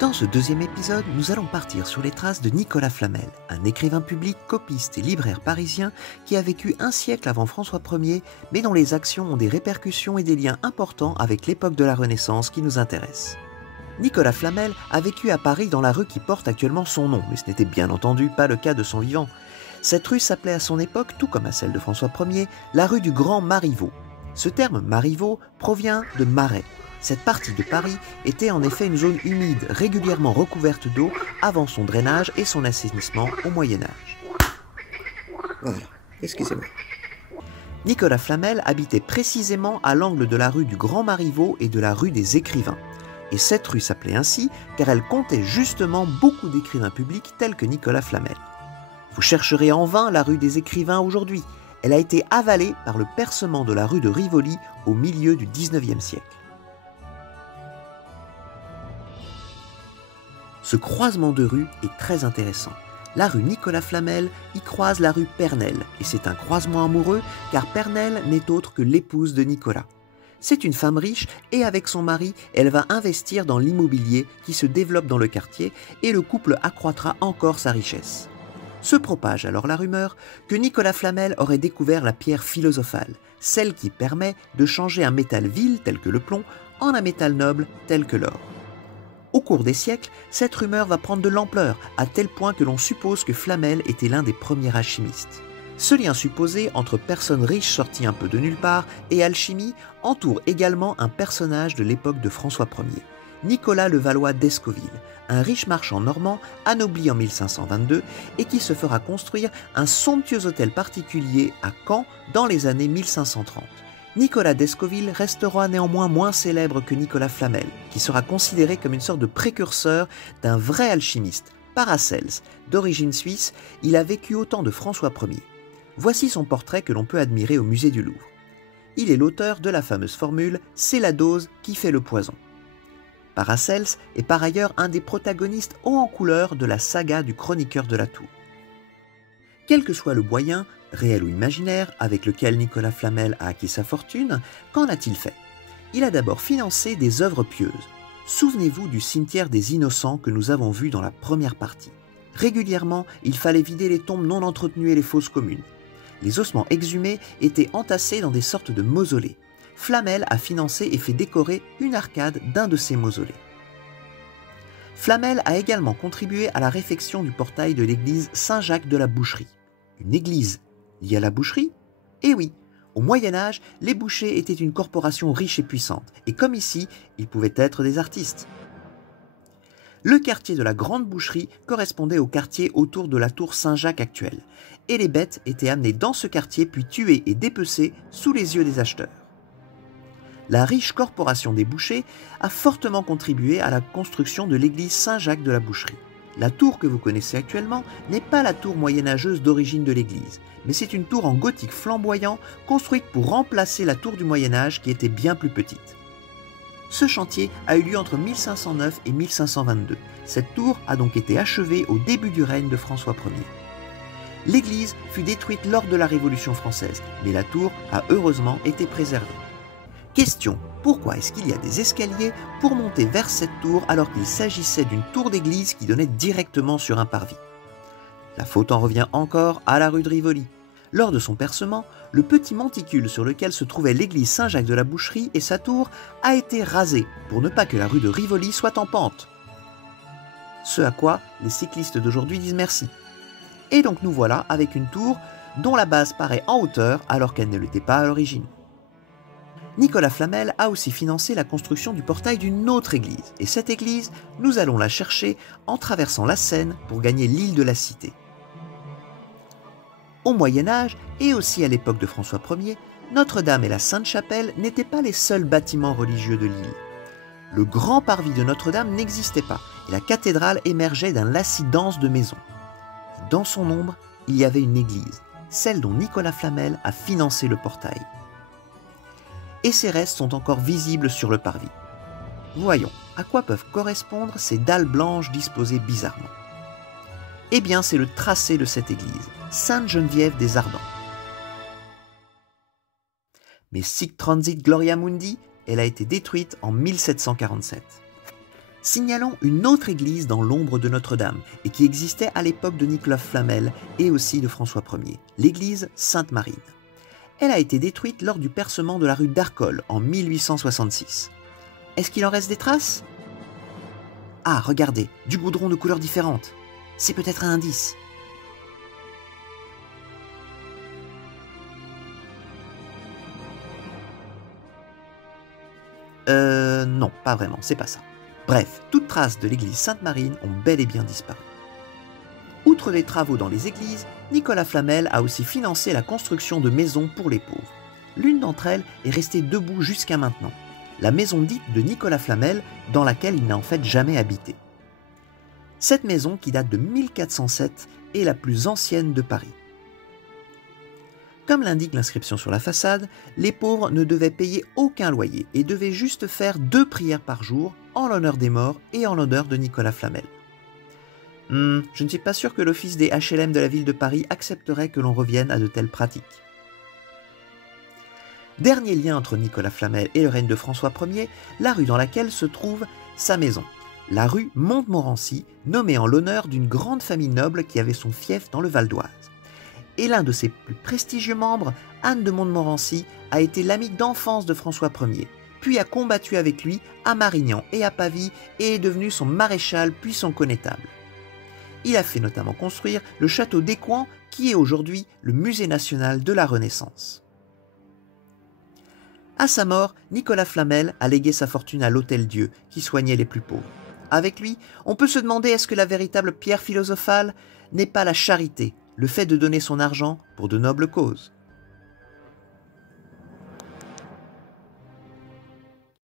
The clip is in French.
Dans ce deuxième épisode, nous allons partir sur les traces de Nicolas Flamel, un écrivain public, copiste et libraire parisien qui a vécu un siècle avant François Ier, mais dont les actions ont des répercussions et des liens importants avec l'époque de la Renaissance qui nous intéresse. Nicolas Flamel a vécu à Paris dans la rue qui porte actuellement son nom, mais ce n'était bien entendu pas le cas de son vivant. Cette rue s'appelait à son époque, tout comme à celle de François Ier, la rue du Grand Marivaux. Ce terme Marivaux provient de marais. Cette partie de Paris était en effet une zone humide, régulièrement recouverte d'eau avant son drainage et son assainissement au Moyen-Âge. Voilà, excusez-moi. Nicolas Flamel habitait précisément à l'angle de la rue du Grand Marivaux et de la rue des Écrivains. Et cette rue s'appelait ainsi car elle comptait justement beaucoup d'écrivains publics tels que Nicolas Flamel. Vous chercherez en vain la rue des Écrivains aujourd'hui. Elle a été avalée par le percement de la rue de Rivoli au milieu du XIXe siècle. Ce croisement de rues est très intéressant. La rue Nicolas Flamel y croise la rue Pernelle, et c'est un croisement amoureux car Pernelle n'est autre que l'épouse de Nicolas. C'est une femme riche et avec son mari, elle va investir dans l'immobilier qui se développe dans le quartier et le couple accroîtra encore sa richesse. Se propage alors la rumeur que Nicolas Flamel aurait découvert la pierre philosophale, celle qui permet de changer un métal vil tel que le plomb en un métal noble tel que l'or. Au cours des siècles, cette rumeur va prendre de l'ampleur, à tel point que l'on suppose que Flamel était l'un des premiers alchimistes. Ce lien supposé entre personnes riches sorties un peu de nulle part et alchimie entoure également un personnage de l'époque de François Ier, Nicolas le Valois d'Escoville, un riche marchand normand anobli en 1522 et qui se fera construire un somptueux hôtel particulier à Caen dans les années 1530. Nicolas d'Escoville restera néanmoins moins célèbre que Nicolas Flamel, qui sera considéré comme une sorte de précurseur d'un vrai alchimiste, Paracelse. D'origine suisse, il a vécu au temps de François Ier. Voici son portrait que l'on peut admirer au musée du Louvre. Il est l'auteur de la fameuse formule « c'est la dose qui fait le poison ». Paracelse est par ailleurs un des protagonistes haut en couleur de la saga du chroniqueur de la Tour. Quel que soit le moyen, réel ou imaginaire, avec lequel Nicolas Flamel a acquis sa fortune, qu'en a-t-il fait? Il a d'abord financé des œuvres pieuses. Souvenez-vous du cimetière des Innocents que nous avons vu dans la première partie. Régulièrement, il fallait vider les tombes non entretenues et les fosses communes. Les ossements exhumés étaient entassés dans des sortes de mausolées. Flamel a financé et fait décorer une arcade d'un de ces mausolées. Flamel a également contribué à la réfection du portail de l'église Saint-Jacques de la Boucherie. Une église liée à la boucherie? Eh oui, au Moyen-Âge, les bouchers étaient une corporation riche et puissante, et comme ici, ils pouvaient être des artistes. Le quartier de la Grande Boucherie correspondait au quartier autour de la tour Saint-Jacques actuelle, et les bêtes étaient amenées dans ce quartier puis tuées et dépecées sous les yeux des acheteurs. La riche corporation des bouchers a fortement contribué à la construction de l'église Saint-Jacques de la Boucherie. La tour que vous connaissez actuellement n'est pas la tour moyenâgeuse d'origine de l'église, mais c'est une tour en gothique flamboyant construite pour remplacer la tour du Moyen-Âge qui était bien plus petite. Ce chantier a eu lieu entre 1509 et 1522. Cette tour a donc été achevée au début du règne de François Ier. L'église fut détruite lors de la Révolution française, mais la tour a heureusement été préservée. Question: pourquoi est-ce qu'il y a des escaliers pour monter vers cette tour alors qu'il s'agissait d'une tour d'église qui donnait directement sur un parvis? La faute en revient encore à la rue de Rivoli. Lors de son percement, le petit monticule sur lequel se trouvait l'église Saint-Jacques de la Boucherie et sa tour a été rasé pour ne pas que la rue de Rivoli soit en pente. Ce à quoi les cyclistes d'aujourd'hui disent merci. Et donc nous voilà avec une tour dont la base paraît en hauteur alors qu'elle ne l'était pas à l'origine. Nicolas Flamel a aussi financé la construction du portail d'une autre église, et cette église, nous allons la chercher en traversant la Seine pour gagner l'île de la Cité. Au Moyen-Âge, et aussi à l'époque de François Ier, Notre-Dame et la Sainte-Chapelle n'étaient pas les seuls bâtiments religieux de l'île. Le grand parvis de Notre-Dame n'existait pas, et la cathédrale émergeait d'un lacis dense de maisons. Et dans son ombre, il y avait une église, celle dont Nicolas Flamel a financé le portail. Et ses restes sont encore visibles sur le parvis. Voyons, à quoi peuvent correspondre ces dalles blanches disposées bizarrement? Eh bien, c'est le tracé de cette église, Sainte-Geneviève des Ardents. Mais sic transit gloria mundi, elle a été détruite en 1747. Signalons une autre église dans l'ombre de Notre-Dame et qui existait à l'époque de Nicolas Flamel et aussi de François Ier, l'église Sainte-Marine. Elle a été détruite lors du percement de la rue d'Arcole en 1866. Est-ce qu'il en reste des traces? Ah, regardez, du goudron de couleurs différentes. C'est peut-être un indice. Non, pas vraiment, c'est pas ça. Bref, toutes traces de l'église Sainte-Marine ont bel et bien disparu. Outre les travaux dans les églises, Nicolas Flamel a aussi financé la construction de maisons pour les pauvres. L'une d'entre elles est restée debout jusqu'à maintenant, la maison dite de Nicolas Flamel, dans laquelle il n'a en fait jamais habité. Cette maison, qui date de 1407, est la plus ancienne de Paris. Comme l'indique l'inscription sur la façade, les pauvres ne devaient payer aucun loyer et devaient juste faire 2 prières par jour en l'honneur des morts et en l'honneur de Nicolas Flamel. Je ne suis pas sûr que l'office des HLM de la ville de Paris accepterait que l'on revienne à de telles pratiques. Dernier lien entre Nicolas Flamel et le règne de François Ier, la rue dans laquelle se trouve sa maison, la rue Montmorency, nommée en l'honneur d'une grande famille noble qui avait son fief dans le Val d'Oise. Et l'un de ses plus prestigieux membres, Anne de Montmorency, a été l'ami d'enfance de François Ier, puis a combattu avec lui à Marignan et à Pavie et est devenu son maréchal puis son connétable. Il a fait notamment construire le château d'Écouen, qui est aujourd'hui le musée national de la Renaissance. À sa mort, Nicolas Flamel a légué sa fortune à l'Hôtel-Dieu, qui soignait les plus pauvres. Avec lui, on peut se demander est-ce que la véritable pierre philosophale n'est pas la charité, le fait de donner son argent pour de nobles causes.